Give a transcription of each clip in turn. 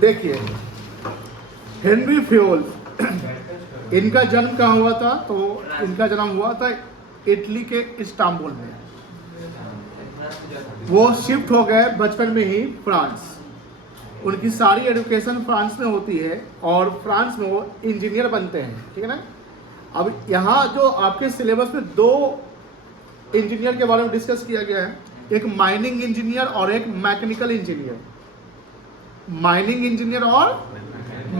देखिए, Henry Fayol, इनका जन्म कहाँ हुआ था? तो इनका जन्म हुआ था इटली के इस्तांबुल में। वो शिफ्ट हो गए बचपन में ही फ्रांस। उनकी सारी एजुकेशन फ्रांस में होती है और फ्रांस में वो इंजीनियर बनते हैं, ठीक है ना। अब यहाँ जो आपके सिलेबस में दो इंजीनियर के बारे में डिस्कस किया गया है, एक माइनिंग इंजीनियर और एक मैकेनिकल इंजीनियर। माइनिंग इंजीनियर और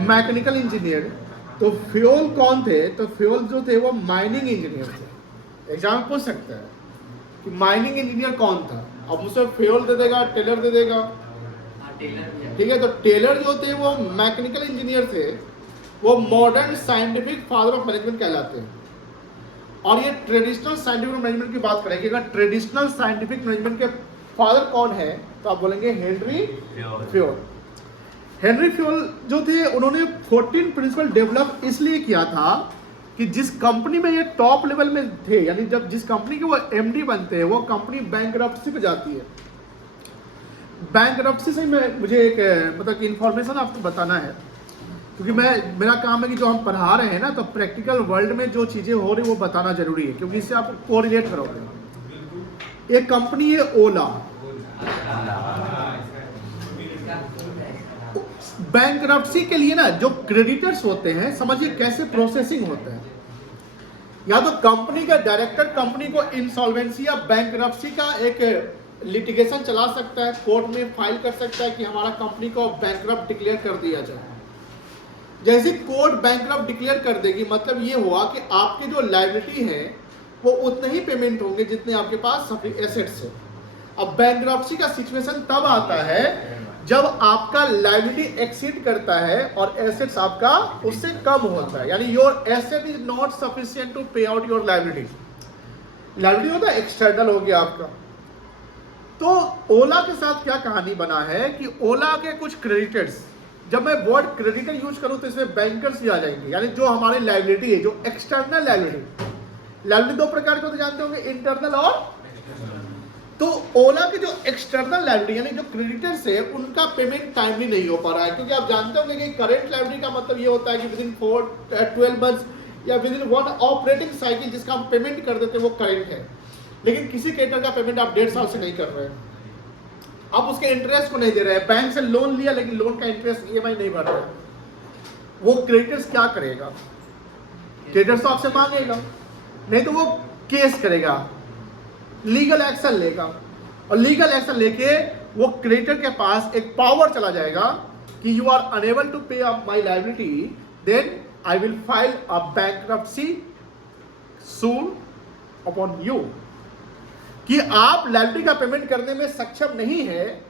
मैकेनिकल इंजीनियर। तो फ्योल कौन थे? तो फ्योल जो थे वो माइनिंग इंजीनियर थे। एग्जाम पूछ सकता है कि माइनिंग इंजीनियर कौन था। अब मुझसे फ्योल दे देगा, टेलर दे देगा, ठीक है। तो टेलर जो थे वो मैकेनिकल इंजीनियर थे। वो modern scientific father of management कहलाते हैं। और ये ट्रेडिशनल साइंटिफिक मैनेजमेंट की बात करेंगे, अगर ट्रेडिशनल साइंटिफिक मैनेजमेंट के फादर कौन है तो आप बोलेंगे हेनरी फ्योल। हेनरी फ्योल जो थे उन्होंने 14 प्रिंसिपल डेवलप इसलिए किया था कि जिस कंपनी में ये टॉप लेवल में थे, यानी जब जिस कंपनी के वो एमडी बनते हैं वो कंपनी बैंकरप्सी पे जाती है। बैंकरप्सी से मुझे एक मतलब कि इंफॉर्मेशन आपको बताना है, क्योंकि मेरा काम है कि जो हम पढ़ा रहे हैं ना, तो प्रैक्टिकल वर्ल्ड में जो चीज़ें हो रही वो बताना जरूरी है, क्योंकि इससे आप कोरिलेट करोगे। एक कंपनी है ओला। बैंकरप्सी के लिए ना जो क्रेडिटर्स होते हैं, समझिए कैसे प्रोसेसिंग होता है। या तो कंपनी का डायरेक्टर कंपनी को इंसॉल्वेंसी या बैंकरप्सी का एक लिटिगेशन चला सकता है, कोर्ट में फाइल कर सकता है कि हमारा कंपनी को बैंकरप्ट डिक्लेयर कर दिया जाए। जैसे कोर्ट बैंकरप्ट डिक्लेयर कर देगी, मतलब ये हुआ कि आपकी जो लायबिलिटी है वो उतने ही पेमेंट होंगे जितने आपके पास एसेट्स है। अब बैंकरप्सी का सिचुएशन तब आता है जब आपका लायबिलिटी एक्सीड करता है और एसेट्स आपका उससे कम होता है, यानी your asset is not sufficient to pay out your liability. Liability होता है एक्सटर्नल हो गया आपका। तो ओला के साथ क्या कहानी बना है कि ओला के कुछ क्रेडिटर्स, जब मैं वर्ड क्रेडिटर यूज करूं तो इसमें बैंकर्स भी आ जाएंगे, यानी जो हमारी लायबिलिटी है, जो एक्सटर्नल लायबिलिटी दो प्रकार के होते जानते होंगे, इंटरनल और। तो ओला के जो एक्सटर्नल लायबिलिटी यानी जो क्रेडिटर्स है उनका पेमेंट टाइमली नहीं हो पा रहा है, क्योंकि आप जानते होंगे कि करंट लायबिलिटी का मतलब ये होता है कि विद इन 12 मंथ्स या विद इन 1 ऑपरेटिंग साइकिल जिसका हम पेमेंट कर देते हैं वो करंट है। लेकिन किसी क्रेडिटर का पेमेंट आप 1.5 साल से नहीं कर रहे हैं, आप उसके इंटरेस्ट को नहीं दे रहे हैं। बैंक से लोन लिया लेकिन लोन का इंटरेस्ट ईएमआई नहीं भर रहे हैं। वो क्रेडिटर्स क्या करेगा? क्रेडिटर्स तो आपसे मांगेगा, नहीं तो वो केस करेगा, लीगल एक्शन लेगा। और लीगल एक्शन लेके वो क्रेडिटर के पास एक पावर चला जाएगा कि you are unable to pay up my liability, then I will file a bankruptcy soon upon you. कि आप लायबिलिटी का पेमेंट करने में सक्षम नहीं है,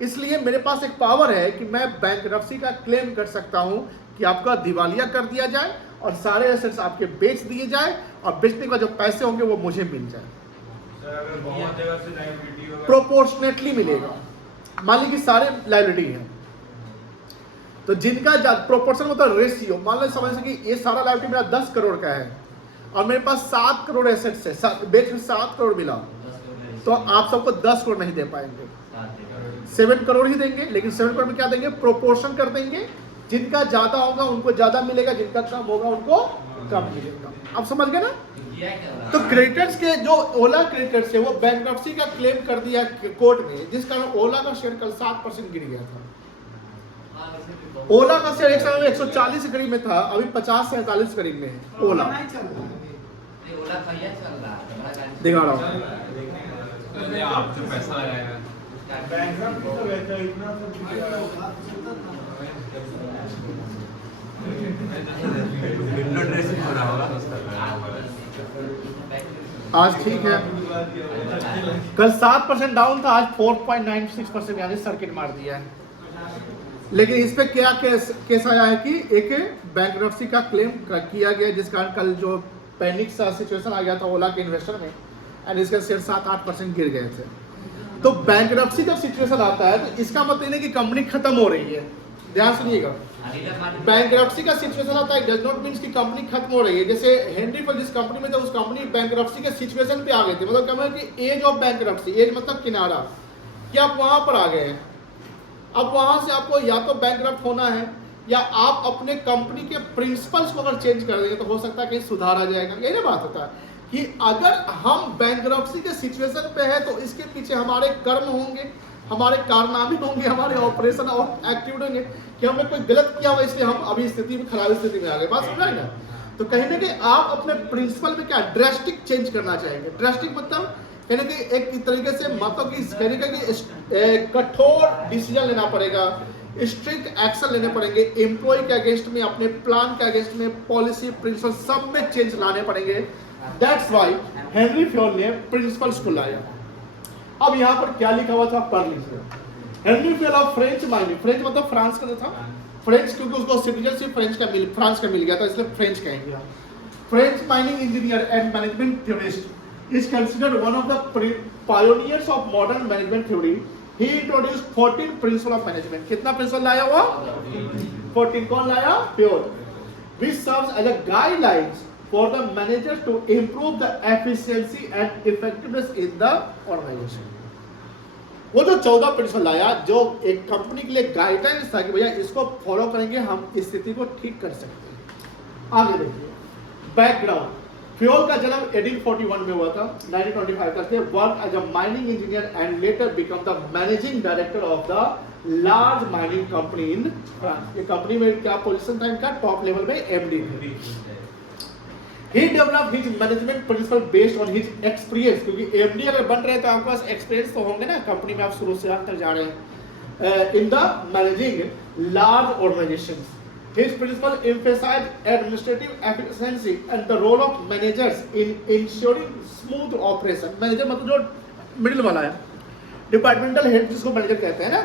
इसलिए मेरे पास एक पावर है कि मैं बैंकरप्सी का क्लेम कर सकता हूं कि आपका दिवालिया कर दिया जाए और सारे एसेट्स आपके बेच दिए जाए और बेचने का जो पैसे होंगे वो मुझे मिल जाए। प्रोपोर्शनेटली मिलेगा। मान लीजिए कि सारे लायबिलिटी है, तो जिनका प्रोपोर्शन होता है रेशियो, मान लो समझ कि ये सारा लायबिलिटी मेरा 10 करोड़ का है और मेरे पास 7 करोड़ एसेट्स है, बेच में 7 करोड़ मिला, तो आप सबको 10 करोड़ नहीं दे पाएंगे, 7 करोड़ ही देंगे। लेकिन 7 करोड़ में क्या देंगे? प्रोपोर्शन कर देंगे। जिनका ज्यादा होगा उनको ज्यादा मिलेगा, जिनका कम होगा उनको कम मिलेगा। आप समझ गए ना? तो क्रेडिटर्स के जो ओला क्रेडिटर्स है वो बैंकरप्सी का क्लेम कर दिया कोर्ट में, जिस कारण ओला का शेयर कल 7% गिर गया था। ओला का शेयर एक समय में 140 करीब में था, अभी 50-47 करीब में है ओला। दिखा रहा हूँ आप जो पैसा लगाएगा आज ठीक है, कल 7% डाउन था, आज 4.96% यानी सर्किट मार दिया है। लेकिन इस पे क्या केस आया है कि एक बैंकरप्सी का क्लेम किया गया, जिस कारण कल जो पैनिक सा सिचुएशन आ गया था ओला के इन्वेस्टर में, एंड इसके शेयर 7-8% गिर गए थे। तो बैंकरप्सी जब सिचुएशन आता है तो इसका मतलब नहीं कि कंपनी खत्म हो रही है। ध्यान सुनिएगा, बैंकरप्सी का सिचुएशन आता है डज नॉट मीन्स कि कंपनी खत्म हो रही है। जैसे हेनरी फॉर्ड जिस कंपनी में था उस कंपनी बैंकरप्सी के सिचुएशन पे आ गए थे, मतलब क्या कि एज ऑफ बैंकरप्सी, एज मतलब किनारा, कि आप वहां पर आ गए हैं। अब वहां से आपको या तो बैंकरप्ट होना है, या आप अपने कंपनी के प्रिंसिपल्स को अगर चेंज कर देंगे तो हो सकता है कहीं सुधार आ जाएगा। यही ना बात होता है कि अगर हम बैंकरप्सी के सिचुएशन पे है तो इसके पीछे हमारे कर्म होंगे, हमारे कारनामे होंगे, हमारे ऑपरेशन और एक्टिविटी होंगे कि हमने कोई गलत किया हुआ इसलिए हम अभी स्थिति में खराब स्थिति में आ गए। बात समझ ना? तो कहीं ना कहीं आप अपने प्रिंसिपल में क्या ड्रास्टिक चेंज करना चाहेंगे। ड्रास्टिक मतलब कहने के एक तरीके से मतलब कि कहने का कि कठोर डिसीजन लेना पड़ेगा, स्ट्रिक्ट एक्शन लेने पड़ेंगे एम्प्लॉय के अगेंस्ट में, अपने प्लान के अगेंस्ट में, पॉलिसी प्रिंसिपल सब में चेंज लाने पड़ेंगे। दैट्स व्हाई हेनरी फ्योल ने प्रिंसिपल्स को लाया। अब यहाँ पर क्या लिखा हुआ था पढ़ लीजिए। Henry Fayol of French mining, French मतलब फ्रांस का था, फ्रेंच क्योंकि उसको सिटीजनशिप फ्रांस का मिल गया था इसलिए फ्रेंच कहेंगे। French mining engineer and management theorist is considered one of the pioneers of modern management theory. He introduced 14 principles of management. कितना प्रिंसिपल लाया हुआ? 14 कौन लाया? Fayol. Which serves as a guidelines for the managers to improve the efficiency and effectiveness in the organization. वो जो 14 principal लाया जो एक कंपनी के लिए गाइडलाइंस था कि भैया इसको फॉलो करेंगे हम इस स्थिति को ठीक कर सकते हैं। आगे देखिए बैकग्राउंड। फ्योल का जन्म 1841 में हुआ था, 1925 तक work as a mining engineer and later become the managing director of the large mining company in France. ये कंपनी में क्या पोजीशन था इनका? टॉप लेवल पे एमडी थे। He developed his management principle based on his experience, क्योंकि MD अगर बन रहे तो आपके पास एक्सपीरियंस तो होंगे ना, कंपनी में आप शुरू से अंत तक जा रहे हैं। In the managing large organisations his principle emphasized administrative efficiency and the role of managers in ensuring smooth operation. Manager मतलब जो मिडिल वाला है, डिपार्टमेंटल हेड जिसको मैनेजर कहते हैं ना।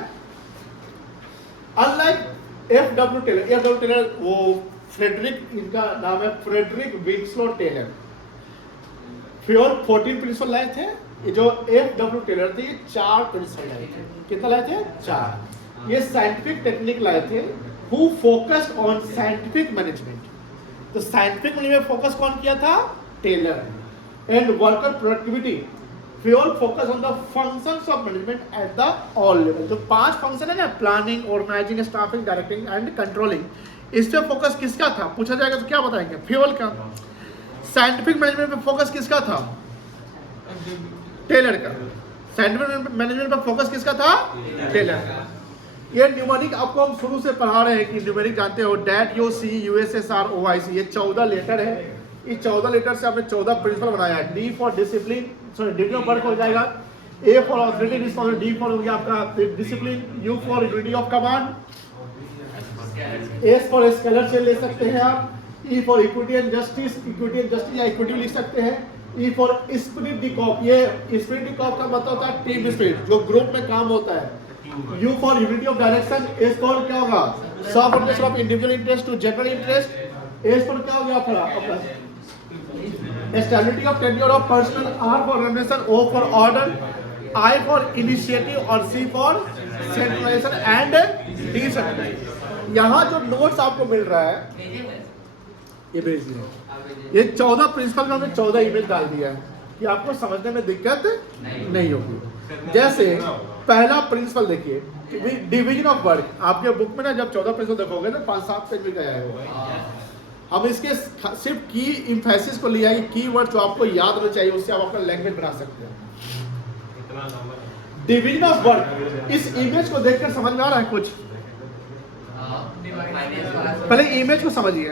Unlike F W. टेलर वो फ्रेडरिक, इनका नाम है Frederick Winslow Taylor. Fayol 14 principle लाए थे, ये जो एफ.डब्ल्यू. टेलर थे ये 4 प्रिंसिपल लाए थे। कितना लाए थे? 4। ये साइंटिफिक टेक्निक लाए थे who focused on scientific management. तो साइंटिफिक मैनेजमेंट में फोकस कौन किया था? Taylor. And worker productivity, Fayol focus on the functions of management at the all level. जो 5 फंक्शन है ना, planning, organizing, staffing, directing and controlling, इस पे फोकस किसका था? पूछा जाएगा तो क्या बताएंगे? फ्योल का। साइंटिफिक मैनेजमेंट पे फोकस किसका था? टेलर का। साइंटिफिक मैनेजमेंट पे फोकस किसका था? टेलर का। ये न्यूमेरिक आपको हम शुरू से पढ़ा रहे हैं कि न्यूमेरिक जानते हो, that you see U S S R O I C, ये 14 लेटर है। इस 14 लेटर से आपने 14 प्रिंसिपल बनाया है। D for discipline, sorry degree of work हो जाएगा। A for authority responsibility, D for हो गया आपका discipline, U for unity of command, S for scalar से ले सकते हैं आप, E for equity and justice, equity and justice या इक्विटी लिख सकते हैं, E for spirit de corps, ये स्पिरिट दी कॉप का मतलब होता है टीम स्पिरिट, जो ग्रुप में काम होता है। U for unity of direction, S for क्या होगा? Subordination of individual interest to general interest, S for क्या हो गया आपका? Stability of tenure of personnel, R for organization, O for order, I for initiative और C for centralization and decentralization। यहाँ जो notes आपको मिल रहा है ये भेज दिया। ये 14 प्रिंसिपल में हमने 14 इमेज डाल दिया है कि आपको समझने में दिक्कत नहीं होगी। जैसे पहला प्रिंसिपल देखिए, डिवीजन ऑफ वर्क। आपके बुक में ना जब 14 प्रिंसिपल देखोगे ना 5-7 पेज में गया है। हम इसके सिर्फ की इंफेसिस को लिया है, की वर्ड जो आपको याद होना चाहिए, उससे आप अपना लैंग्वेज बना सकते हैं। डिवीजन ऑफ वर्क, इस इमेज को देखकर समझ में आ रहा है कुछ? पहले इमेज को समझिए।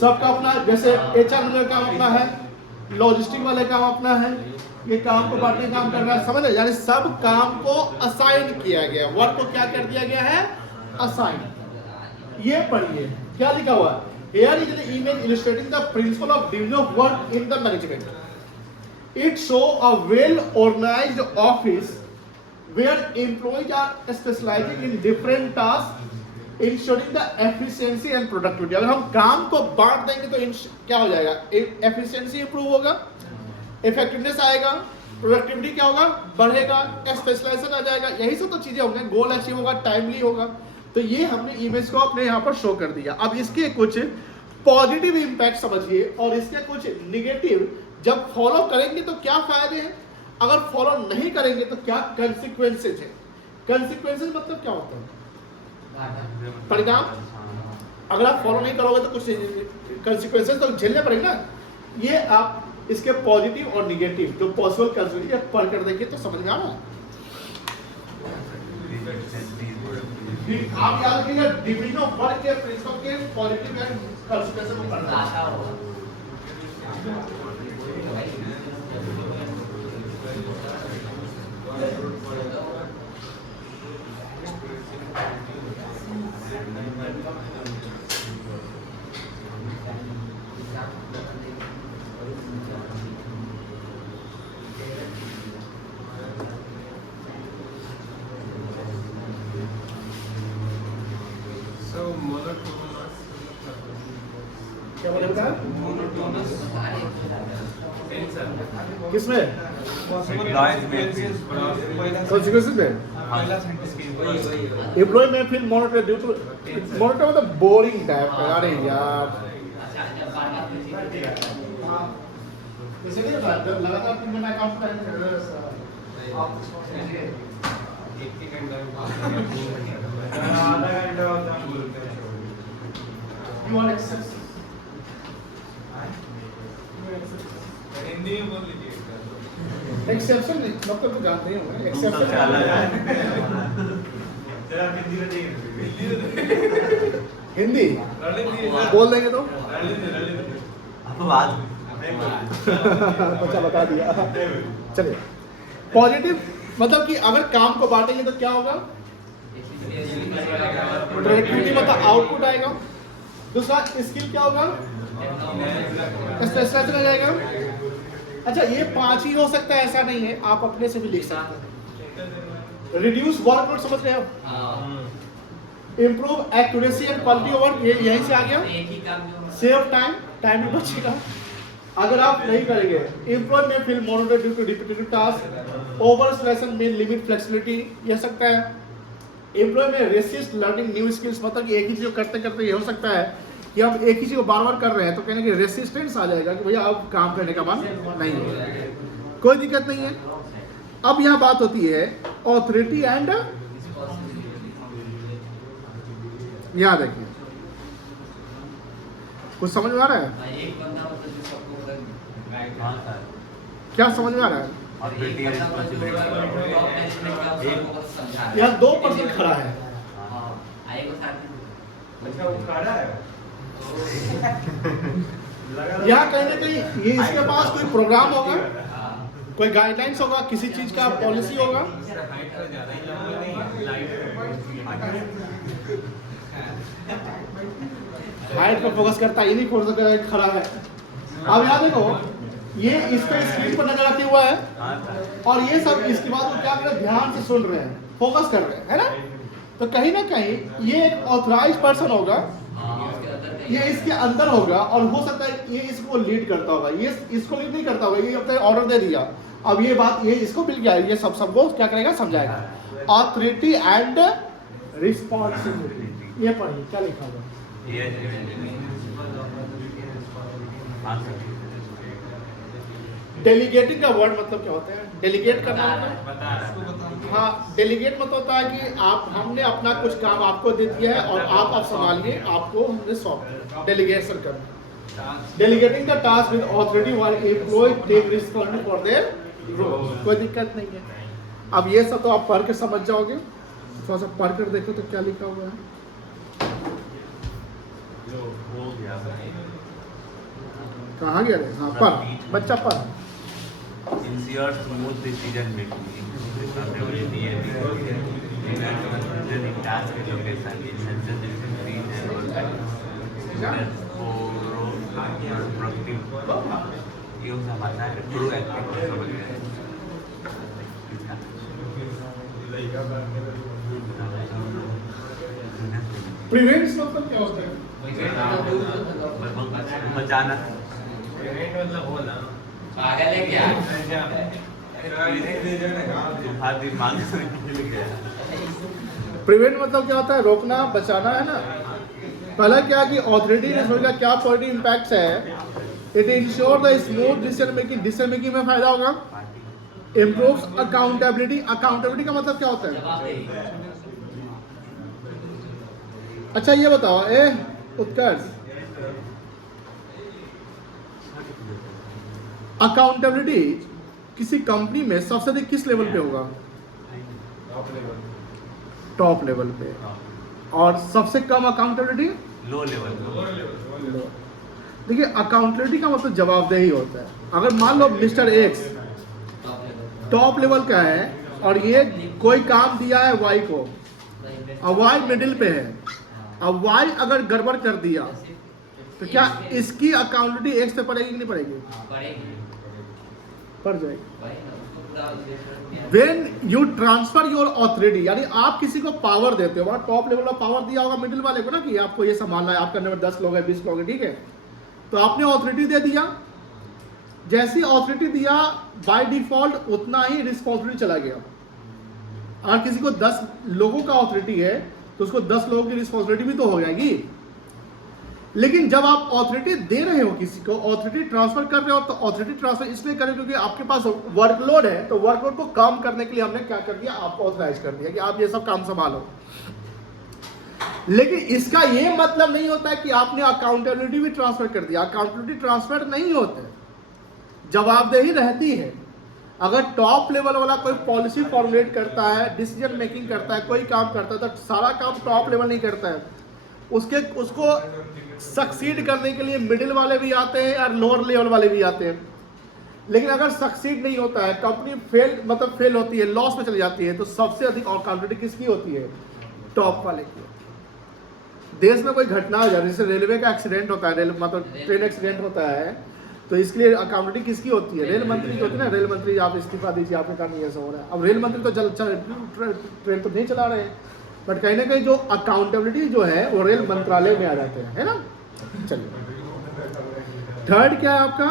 सबका अपना, जैसे एचआर मैनेजर का अपना है, लॉजिस्टिक वाले काम अपना है, ये काम को बांटने काम कर रहा है, समझ रहे? यानी सब काम को असाइन किया गया, वर्क को क्या कर दिया गया है? असाइन। ये पढ़िए क्या लिखा हुआ है? Here is an image illustrating the principle of division of work in the management. It shows a well-organized office where employees are specializing in different tasks, ensuring the efficiency and productivity. अगर हम काम को बांट देंगे तो क्या हो जाएगा? एफिशिएंसी इंप्रूव होगा, इफेक्टिवनेस आएगा, प्रोडक्टिविटी क्या होगा? बढ़ेगा, स्पेशलाइजेशन आ जाएगा, यही सब तो चीजें होंगे, गोल अचीव होगा, टाइमली होगा। तो ये हमने इमेज को अपने यहाँ पर शो कर दिया। अब इसके कुछ पॉजिटिव इंपैक्ट समझिए और इसके कुछ निगेटिव, जब फॉलो करेंगे तो क्या फायदे हैं। अगर फॉलो नहीं करेंगे तो क्या कंसिक्वेंसेज है। कंसिक्वेंसेज मतलब क्या होता है, परिणाम। अगर आप फॉलो नहीं करोगे तो कुछ कंसिक्वेंसेज तो झेलने पड़ेंगे ना। ये आप इसके पॉजिटिव और निगेटिव जो पॉसिबल कंसिक्वेंसेज पढ़ कर देखिए तो समझ में आ रहा है। आप याद रखिएगा डिवीजन ऑफ वर्क के प्रिंसिपल के पॉजिटिव एंड कंसिक्वेंसेज को पढ़ना है। So monotonous. क्या बोले बता Monotonous. Sensor. किसमें कंसिक्वेंसेज में एम्प्लॉय में फिर मॉनिटर ड्यू टू मॉनिटर मतलब बोरिंग टाइप का। अरे यार जैसे कि लगातार 3 घंटा काम करते हैं आप एक घंटा यू आर एक्सेस हिंदी में बोल लीजिए। एक्सेप्शन मतलब तो जानते ही होंगे एक्सेप्शन हिंदी बोल देंगे तो बच्चा बता दिया। चलिए पॉजिटिव मतलब कि अगर काम को बांटेंगे तो क्या होगा, प्रोडक्टिविटी मतलब आउटपुट आएगा। दूसरा स्किल क्या होगा, स्पेशलाइजेशन आ जाएगा। अच्छा ये 5 ही हो सकता है ऐसा नहीं है, आप अपने से भी लिख सकते हैं। रिड्यूस वर्कलोड समझ रहे हो, improve accuracy and quality of work, ये यहीं से आ गया। सेव टाइम, टाइम भी बचेगा अगर आप नहीं करेंगे। एम्प्लॉय में feel monotonous due to repetitive task, over stress में लिमिट फ्लेक्सिबिलिटी ये सकता है। एम्प्लॉय में रेसिस्ट लर्निंग न्यू स्किल्स मतलब कि एक ही चीज करते करते ये हो सकता है कि हम एक ही चीज को बार बार कर रहे हैं तो कहने की रेसिस्टेंस आ जाएगा कि भैया अब काम करने का मन नहीं होगा। कोई दिक्कत नहीं है। अब यहाँ बात होती है ऑथोरिटी एंड, यहाँ देखिए कुछ समझ में आ रहा है, क्या समझ में आ रहा है। यहाँ 2% खड़ा है, यहाँ कहीं ना कहीं ये इसके पास कोई प्रोग्राम होगा, कोई गाइडलाइंस होगा, किसी चीज का पॉलिसी होगा। हाइट पर फोकस करता ही नहीं, खोल सकता खड़ा है। अब यहाँ देखो ये इस पे स्क्रीन पर नजर रखे हुआ है और ये सब इसके बाद वो क्या कर रहे हैं, ध्यान से सुन रहे हैं, फोकस कर रहे हैं, है ना। तो कहीं ना कहीं ये एक ऑथराइज्ड पर्सन होगा, ये इसके अंदर होगा और हो सकता है ये इसको लीड करता होगा, ये इसको लीड नहीं करता होगा, ये अपने ऑर्डर दे दिया। अब ये बात ये इसको मिल गया, ये सबको क्या करेगा, समझाएगा। ऑथोरिटी एंड रिस्पॉन्सिबिलिटी, ये पढ़िए क्या लिखा हुआ। डेलीगेटिंग का वर्ड मतलब क्या होता है, डेलीगेट करना होता है। हाँ डेलीगेट मतलब होता है कि आप हमने अपना कुछ काम आपको दे दिया है और आप संभालिए, आपको हमने सौंप दिया, डेलीगेशन करना। Delegating the task with authority while employ take responsibility for their role, कोई दिक्कत नहीं है। अब ये सब तो आप पढ़ के समझ जाओगे, थोड़ा सा पढ़ कर देखो तो क्या लिखा हुआ है। कहाँ गया रे, हाँ पर बच्चा पर Sincere smooth decision making, ability and in task allocation, sensitive green and productive. ये उसका भाषा है proactive समझ गए। प्रिवेंट्स मतलब क्या होता है, बचाना। मतलब बोलना पागल है क्या? प्रिवेंट मतलब क्या होता है, रोकना बचाना, है ना। पहला क्या कि ऑथोरिटी ने सोचा क्या पॉजिटिव इम्पैक्ट्स है, it ensure the smooth decision making, decision making में फायदा होगा। Improves accountability. अकाउंटेबिलिटी का मतलब क्या होता है? अच्छा ये बताओ उत्कर्ष, अकाउंटेबिलिटी किसी कंपनी में सबसे अधिक किस लेवल पे होगा? टॉप लेवल पे। और सबसे कम अकाउंटेबिलिटी? Low level. देखिए अकाउंटेबिलिटी का मतलब जवाबदेही होता है। अगर मान लो मिस्टर एक्स टॉप लेवल का है और ये कोई काम दिया है वाई को, और वाई मिडिल पे है, अब वाई अगर गड़बड़ कर दिया तो क्या इसकी अकाउंटेबिलिटी एक्स पे पड़ेगी कि नहीं पड़ेगी? पड़ जाएगी। When you transfer your authority, यानी आप किसी को पावर देते हो, वहाँ टॉप लेवल का पावर दिया होगा मिडिल वाले को ना कि आपको ये संभालना है, आपके अंदर 10 लोग हैं 20 लोग हैं, ठीक है, तो आपने ऑथोरिटी दे दिया। जैसी ऑथोरिटी दिया बाय डिफॉल्ट उतना ही रिस्पॉन्सिबिलिटी चला गया। अगर किसी को 10 लोगों का ऑथोरिटी है तो उसको 10 लोगों की रिस्पॉन्सिबिलिटी भी तो हो जाएगी। लेकिन जब आप ऑथोरिटी दे रहे हो किसी को, ऑथोरिटी ट्रांसफर कर रहे हो, तो ऑथोरिटी ट्रांसफर इसलिए करें क्योंकि आपके पास वर्कलोड है, तो वर्कलोड को कम करने के लिए हमने क्या कर दिया, आपको ऑथराइज कर दिया कि आप ये सब काम संभालो। लेकिन इसका ये मतलब नहीं होता है कि आपने अकाउंटेबिलिटी भी ट्रांसफर कर दिया। अकाउंटेबिलिटी ट्रांसफर नहीं होते, जवाबदेही रहती है। अगर टॉप लेवल वाला कोई पॉलिसी फॉर्मुलेट करता है, डिसीजन मेकिंग करता है, कोई काम करता है, तो सारा काम टॉप लेवल नहीं करता है। उसको सक्सीड करने के लिए मिडिल वाले भी आते हैं और लोअर लेवल वाले भी आते हैं। लेकिन अगर सक्सीड नहीं होता है, कंपनी फेल होती है, लॉस में चली जाती है, तो सबसे अधिक अकाउंटेबिलिटी किसकी होती है? टॉप वाले की। देश में कोई घटना हो जाए, जैसे रेलवे का एक्सीडेंट होता है, ट्रेन एक्सीडेंट होता है, तो इसके लिए अकाउंटेबिलिटी किसकी होती है? रेल मंत्री की होती है ना। रेल मंत्री आप इस्तीफा दीजिए, आपने कहा नहीं ऐसा हो रहा है। अब रेल मंत्री तो ट्रेन तो नहीं चला रहे हैं, बट कहीं ना कहीं जो अकाउंटेबिलिटी जो है वो रेल मंत्रालय में आ जाते हैं, है ना। चलिए थर्ड क्या है आपका?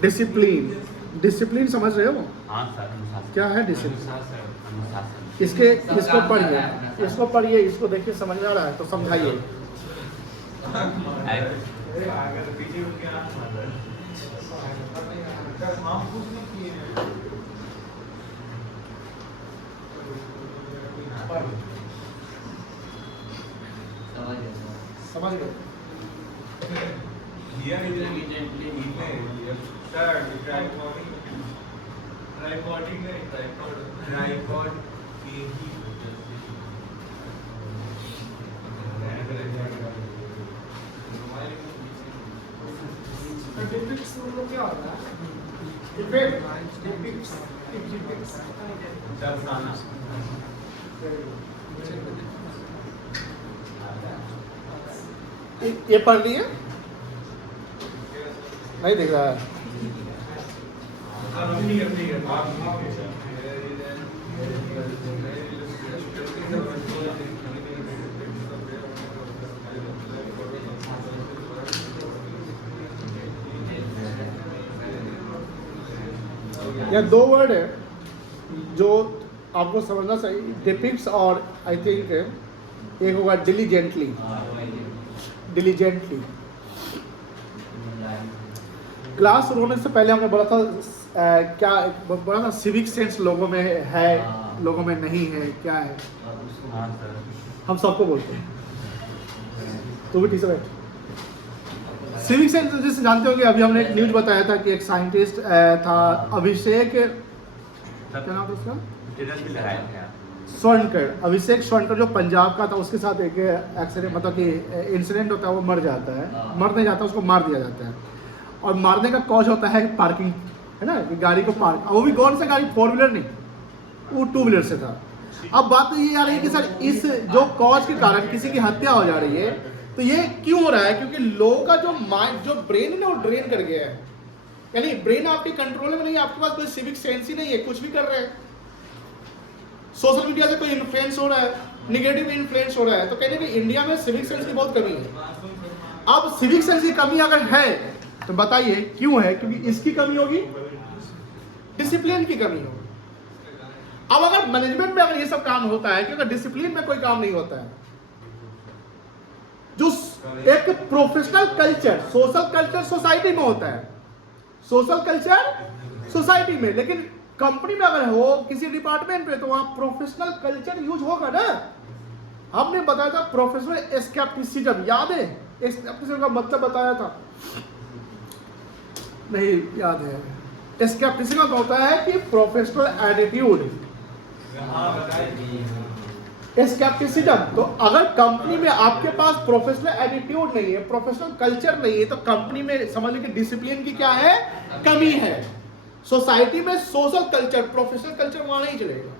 डिसिप्लिन। डिसिप्लिन समझ रहे हो? हाँ सर, अनुशासन। क्या है डिसिप्लिन? अनुशासन। इसको पढ़िए, इसको देखिए, समझ में आ रहा है तो समझाइए। समझ गए? क्या होता है? ये पढ़ लिए? नहीं दिख रहा है। यह दो वर्ड है जो आपको समझना चाहिए, डिपिक्ट्स और आई थिंक एक होगा डिलीजेंटली। क्लास शुरू होने से पहले हमने बोला था बोला था सिविक सेंस लोगों में है, लोगों में नहीं है, क्या है? हम सबको बोलते हैं। तो भी ठीक है। सिविक सेंस जैसे जानते हो कि अभी हमने एक न्यूज बताया था कि एक साइंटिस्ट था अभिषेक, क्या नाम था उसका? अभिषेक स्वर्णकर, जो पंजाब का था। उसके साथ एक एक्सीडेंट मतलब कि इंसिडेंट होता है, वो मर जाता है, मर नहीं जाता, उसको मार दिया जाता है। और मारने का कॉज होता है पार्किंग, है ना, कि गाड़ी को पार्क, वो भी कौन सा गाड़ी, 4 व्हीलर नहीं, वो 2 व्हीलर से था। अब बात तो ये आ रही है कि सर इस जो कॉज के कारण किसी की हत्या हो जा रही है, तो ये क्यों हो रहा है? क्योंकि लोगों का जो माइंड, जो ब्रेन है ना, वो ड्रेन कर गया है। यानी ब्रेन आपके कंट्रोल में नहीं है, आपके पास कोई सिविक सेंस ही नहीं है, कुछ भी कर रहे हैं। सोशल मीडिया से कोई इन्फ्लुएंस हो रहा है, निगेटिव इन्फ्लुएंस हो रहा है, तो कहने कि इंडिया में सिविक सेंस की बहुत कमी है। अब सिविक सेंस की कमी अगर है तो बताइए क्यों है? क्योंकि इसकी कमी होगी, डिसिप्लिन की कमी होगी। अब अगर मैनेजमेंट में अगर ये सब काम होता है, क्योंकि डिसिप्लिन में कोई काम नहीं होता है, जो एक professional culture, social culture society में होता है, सोशल कल्चर सोसाइटी में, लेकिन कंपनी में अगर हो किसी डिपार्टमेंट पे तो वहां प्रोफेशनल कल्चर यूज होगा ना। हमने बताया था प्रोफेशनल स्केप्टिसिज्म, याद है? स्केप्टिसिज्म का मतलब बताया था, नहीं याद है? स्केप्टिसिज्म का होता है कि प्रोफेशनल एटीट्यूड, स्केप्टिसिज्म। तो अगर कंपनी में आपके पास प्रोफेशनल एटीट्यूड नहीं है, प्रोफेशनल कल्चर नहीं है, तो कंपनी में समझ लीजिए डिसिप्लिन की क्या है, कमी है। सोसाइटी में सोशल कल्चर, प्रोफेशनल कल्चर वहां नहीं चलेगा।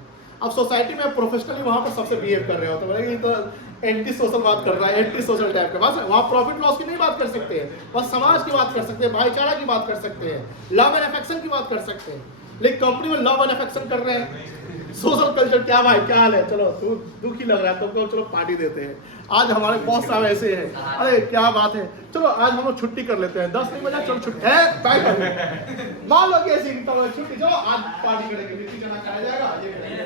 अब सोसाइटी में प्रोफेशनली वहां पर सबसे बिहेव कर रहे हो तो बोलेंगे ये तो एंटी सोशल बात कर रहा है, एंटी सोशल टाइप का। बस वहां प्रॉफिट लॉस की नहीं बात कर सकते हैं, बस समाज की बात कर सकते हैं, भाईचारा की बात कर सकते हैं, लव एंड अफेक्शन की बात कर सकते हैं। लेकिन कंपनी में लव एंड अफेक्शन कर रहे हैं, सोशल कल्चर क्या भाई क्या हाल है, चलो तू दुखी लग रहा है तुमको, चलो पार्टी देते हैं। आज हमारे बॉस साहब ऐसे हैं, अरे क्या बात है, चलो आज हम लोग छुट्टी कर लेते हैं, 10 नहीं बजा चलो छुट्टी है बाय। मान लो कि ऐसी छुट्टी, चलो आज पार्टी करेंगे, मिट्टी चना खाया जाएगा, ये करेंगे।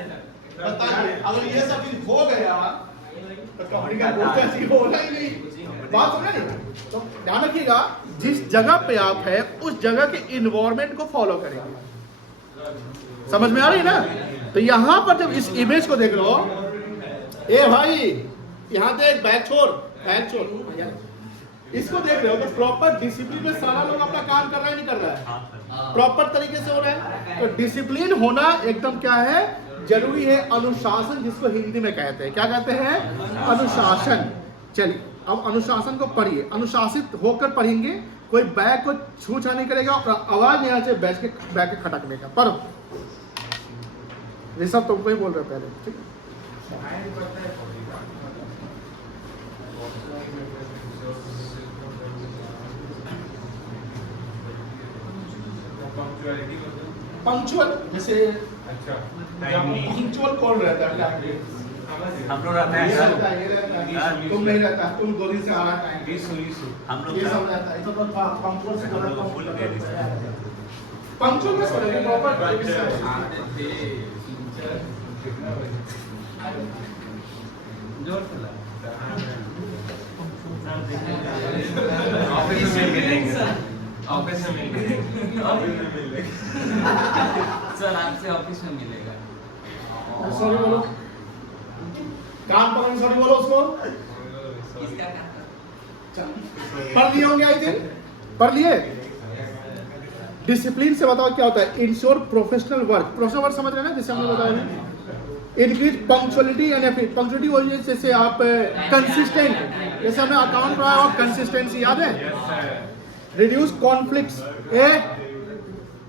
बताइए अगर ये सब चीज हो गया तो कंपनी का बोलते ऐसी होना ही नहीं। बात समझे नहीं? तो ध्यान रखिएगा, जिस जगह पे आप है उस जगह के इन्वायरमेंट को फॉलो करेंगे। समझ में आ रही है ना? तो यहाँ पर जब इस इमेज को देख लो, ए भाई यहाँ देख, बैग छोड़, इसको देख रहे हो तो प्रॉपर डिसिप्लिन में सारा लोग अपना काम कर रहा है, नहीं कर रहा है, प्रॉपर तरीके से हो रहा है। तो डिसिप्लिन होना एकदम क्या है, जरूरी है। अनुशासन जिसको हिंदी में कहते हैं, क्या कहते हैं, अनुशासन। चलिए अब अनुशासन को पढ़िए, अनुशासित होकर पढ़ेंगे, कोई बैग को छू-छा नहीं करेगा और आवाज नहीं आना चाहिए बैग के खटकने का। पढ़ो, ये सब तुमको ही बोल रहे पहले, ठीक है? पंक्चुअल, जैसे अच्छा पंक्चुअल कौन रहता है? हम लोग रहते हैं सर, ये रहता है, तुम नहीं रहता, तुम 2 दिन से आ रहा है, हम लोग ये सब रहता है। ये सब पंक्चुअल से हम लोग फुल गए पंक्चुअल में समझिए प्रॉपर जोर से ला। ऑफिस में मिलेंगे सर, ऑफिस में मिलेंगे सर आपसे ऑफिस में मिलेगा। सॉरी बोलो, कान पकड़ सॉरी बोलो उसको। किसका काम? पढ़ लिए होंगे आई थिंक, पढ़ लिए। डिसिप्लिन से बताओ क्या होता है, ensure professional work, professional work समझ रहे हैं ना, जैसे हमने बताया ना। Increase punctuality and efficiency, punctuality हो जाए जैसे आप कंसिस्टेंट, जैसे हमने अकाउंट पढ़ाया और कंसिस्टेंसी याद है। रिड्यूस कॉन्फ्लिक्ट्स,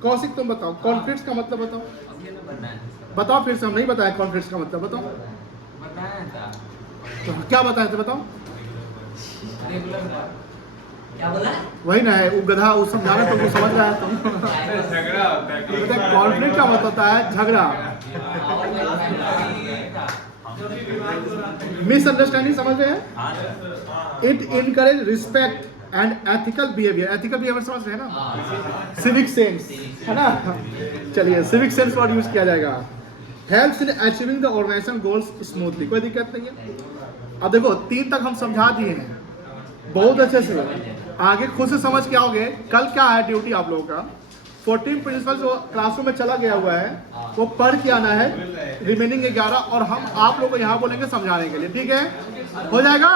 कौशिक तुम बताओ कॉन्फ्लिक्ट्स का मतलब बताओ, अब ये तो बताया था बताओ फिर से, हम नहीं बताया कॉन्फ्लिक्ट्स का मतलब, बताओ बताया था। तो क्या बताया था, बताओ। रेगुलर वर्क क्या बोला? वही ना है, वो गधा वो समझा रहा तुमको, समझ रहा है तुम। झगड़ा होता है, कॉन्फ्लिक्ट का मतलब होता है झगड़ा, मिसअंडरस्टैंडिंग, समझ रहे हैं? हाँ it encourage respect and ethical behaviour, ethical behaviour समझ रहे हैं ना, सिविक सेंस है ना। चलिए सिविक सेंस वर्ड यूज किया जाएगा। Helps in achieving the organization goals smoothly, कोई दिक्कत नहीं है। अब देखो 3 तक हम समझा दिए हैं बहुत अच्छे से, आगे खुद से समझ के आओगे। कल क्या है ड्यूटी आप लोगों का, 14 प्रिंसिपल जो क्लासरूम में चला गया हुआ है वो पढ़ के आना है, रिमेनिंग 11 और हम आप लोगों को यहाँ बोलेंगे समझाने के लिए, ठीक है? हो जाएगा।